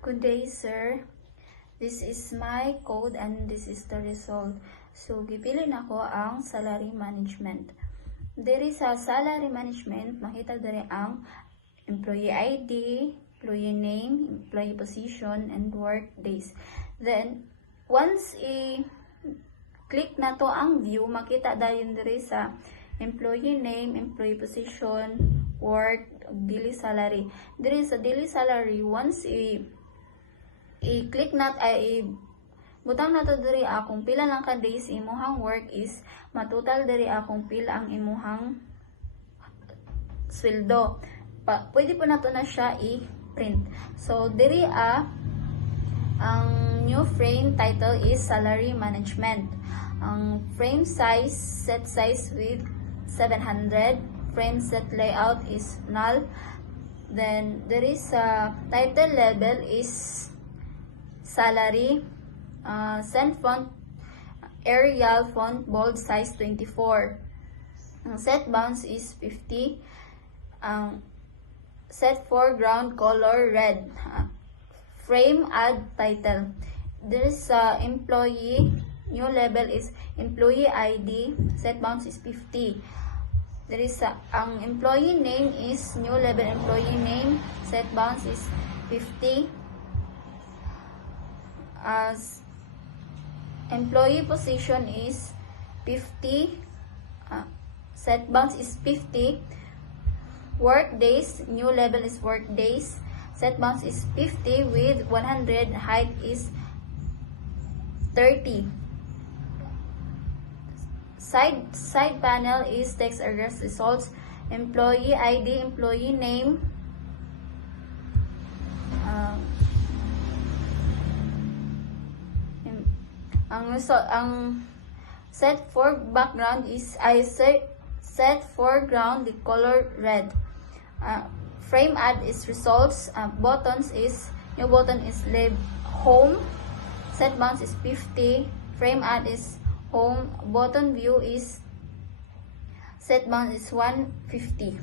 Good day, sir. This is my code and this is the result. So, gipili na ko ang salary management. Diri sa salary management, makita diri ang employee ID, employee name, employee position, and work days. Then, once i-click na to ang view, makita dayon diri sa employee name, employee position, work, daily salary. Diri sa daily salary, once i-click nat ay butang na to diri kung pila lang ka days imuhang work is matotal diri kung pila ang imuhang sweldo. Pwede po nato na siya i-print. So diri ang new frame title is salary management. Ang frame size, set size with 700. Frame set layout is null. Then there is a title label is salary, send font, Arial font, bold size 24. Ang set bounds is 50. Set foreground color red. Frame add title. There is employee, new label is employee ID, set bounds is 50. There is ang employee name is new label employee name, set bounds is 50. As employee position is 50, set bounds is 50. Work days, new label is work days, set bounds is 50 with 100, height is 30. Side panel is text address results, employee ID, employee name, ang set for background is set foreground the color red. Frame add is results. Buttons is new button is home. Set bounds is 50. Frame add is home. Button view is set bound is 150.